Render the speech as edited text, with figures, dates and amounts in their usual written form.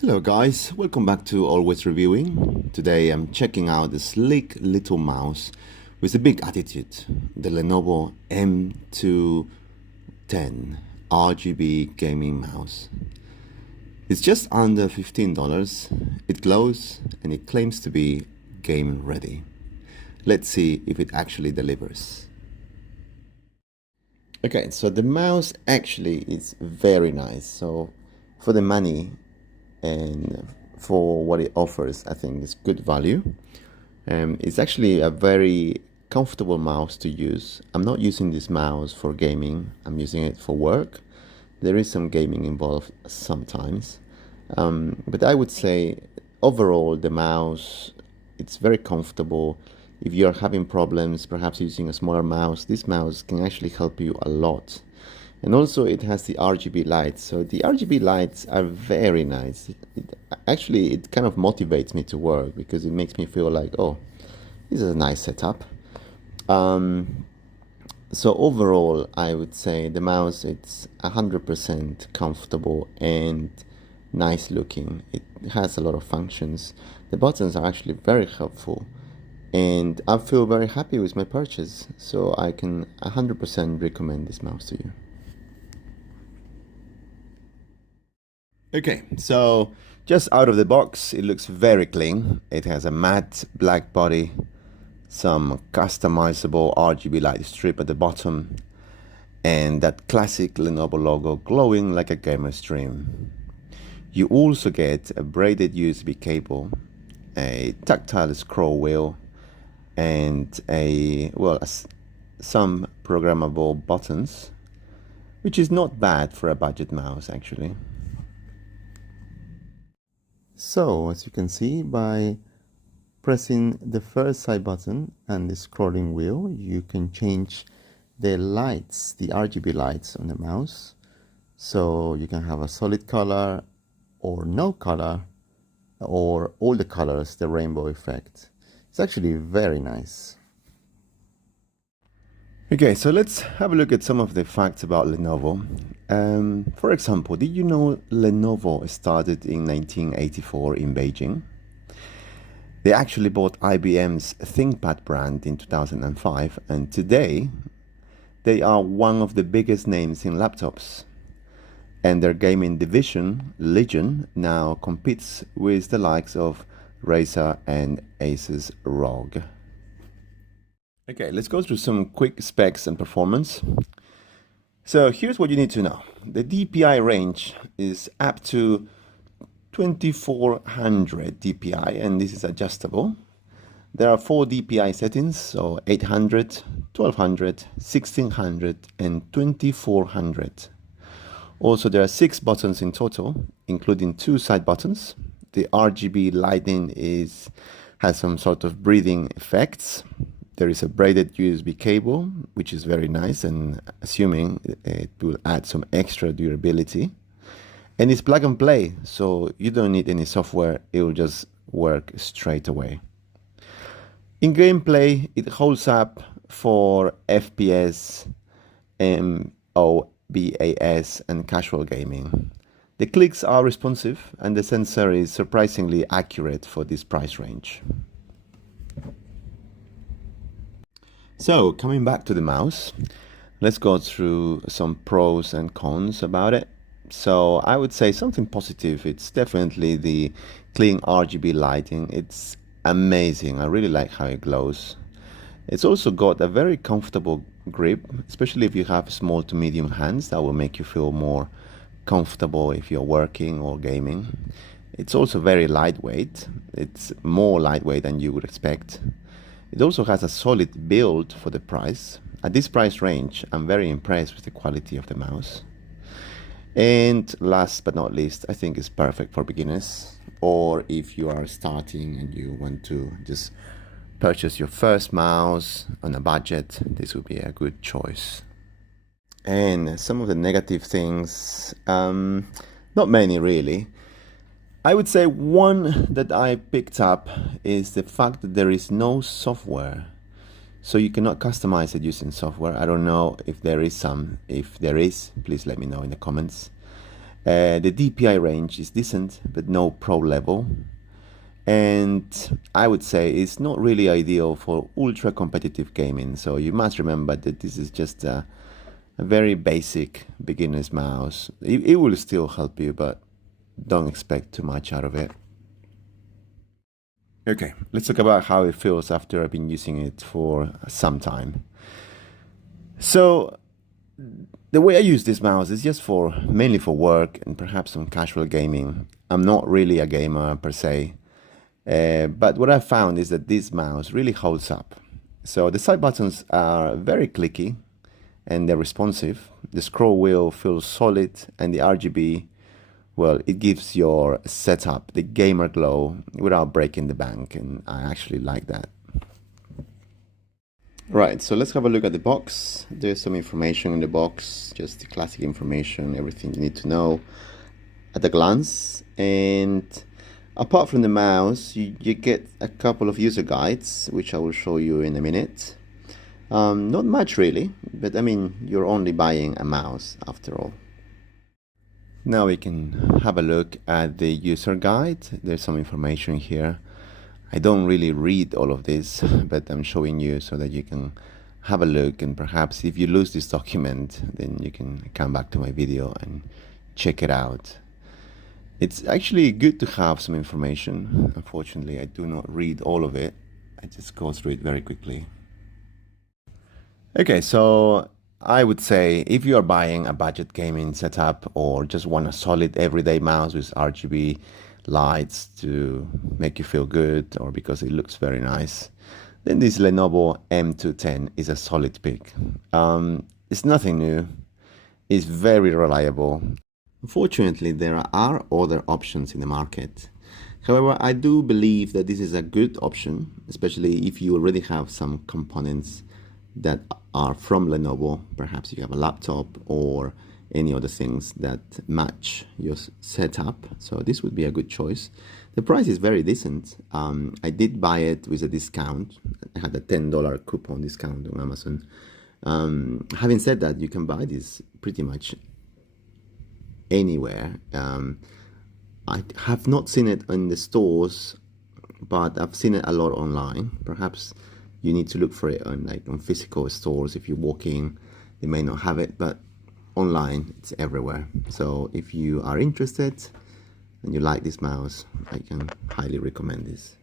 Hello guys, welcome back to Always Reviewing. Today I'm checking out the sleek little mouse with a big attitude, the LENOVO M210 RGB gaming mouse. It's just under $15, it glows and it claims to be game ready. Let's see if it actually delivers. Okay, so the mouse actually is very nice. So for the money and for what it offers, I think it's good value. It's actually a very comfortable mouse to use. I'm not using this mouse for gaming, I'm using it for work. There is some gaming involved sometimes, but I would say overall the mouse, it's very comfortable. If you're having problems perhaps using a smaller mouse, this mouse can actually help you a lot. And also it has the RGB lights. So the RGB lights are very nice. It kind of motivates me to work because it makes me feel like, oh, this is a nice setup. So overall, I would say the mouse, it's 100% comfortable and nice looking. It has a lot of functions. The buttons are actually very helpful. And I feel very happy with my purchase. So I can 100% recommend this mouse to you. Okay, so just out of the box, it looks very clean. It has a matte black body, some customizable RGB light strip at the bottom, and that classic Lenovo logo glowing like a gamer's dream. You also get a braided USB cable, a tactile scroll wheel, and some programmable buttons, which is not bad for a budget mouse actually. So, as you can see, by pressing the first side button and the scrolling wheel, you can change the lights, the RGB lights on the mouse. So you can have a solid color or no color or all the colors, the rainbow effect. It's actually very nice. Okay, so let's have a look at some of the facts about Lenovo. For example, did you know Lenovo started in 1984 in Beijing? They actually bought IBM's ThinkPad brand in 2005, and today they are one of the biggest names in laptops. And their gaming division, Legion, now competes with the likes of Razer and Asus ROG. Okay, let's go through some quick specs and performance. So here's what you need to know. The DPI range is up to 2400 DPI, and this is adjustable. There are 4 DPI settings, so 800, 1200, 1600, and 2400. Also, there are 6 buttons in total, including 2 side buttons. The RGB lighting has some sort of breathing effects. There is a braided USB cable, which is very nice, and assuming it will add some extra durability. And it's plug and play, so you don't need any software, it will just work straight away. In gameplay, it holds up for FPS, MOBAS, and casual gaming. The clicks are responsive, and the sensor is surprisingly accurate for this price range. So, coming back to the mouse, let's go through some pros and cons about it. So, I would say something positive, it's definitely the clean RGB lighting. It's amazing, I really like how it glows. It's also got a very comfortable grip, especially if you have small to medium hands. That will make you feel more comfortable if you're working or gaming. It's also very lightweight. It's more lightweight than you would expect. It also has a solid build for the price. At this price range, I'm very impressed with the quality of the mouse. And last but not least, I think it's perfect for beginners, or if you are starting and you want to just purchase your first mouse on a budget, this would be a good choice. And some of the negative things, not many really. I would say one that I picked up is the fact that there is no software. So you cannot customize it using software. I don't know if there is some. If there is, please let me know in the comments. The DPI range is decent, but no pro level. And I would say it's not really ideal for ultra competitive gaming. So you must remember that this is just a very basic beginner's mouse. It will still help you, but don't expect too much out of it. Okay, let's talk about how it feels after I've been using it for some time. So the way I use this mouse is just mainly for work and perhaps some casual gaming. I'm not really a gamer per se, but what I found is that this mouse really holds up. So the side buttons are very clicky and they're responsive. The scroll wheel feels solid, and the RGB, well, it gives your setup the gamer glow without breaking the bank, and I actually like that. Right, so let's have a look at the box. There's some information in the box, just the classic information, everything you need to know at a glance. And apart from the mouse, you get a couple of user guides, which I will show you in a minute. Not much really, but I mean, you're only buying a mouse after all. Now we can have a look at the user guide. There's some information here. I don't really read all of this, but I'm showing you so that you can have a look, and perhaps if you lose this document, then you can come back to my video and check it out. It's actually good to have some information. Unfortunately, I do not read all of it. I just go through it very quickly. Okay, so I would say if you are buying a budget gaming setup or just want a solid everyday mouse with RGB lights to make you feel good or because it looks very nice, then this LENOVO M210 is a solid pick. It's nothing new. It's very reliable. Unfortunately, there are other options in the market. However, I do believe that this is a good option, especially if you already have some components that are from Lenovo. Perhaps you have a laptop or any other things that match your setup. So this would be a good choice. The price is very decent. I did buy it with a discount. I had a $10 coupon discount on Amazon. Having said that, you can buy this pretty much anywhere. I have not seen it in the stores, but I've seen it a lot online. Perhaps you need to look for it on physical stores. If you walk in, they may not have it, but online it's everywhere. So if you are interested and you like this mouse, I can highly recommend this.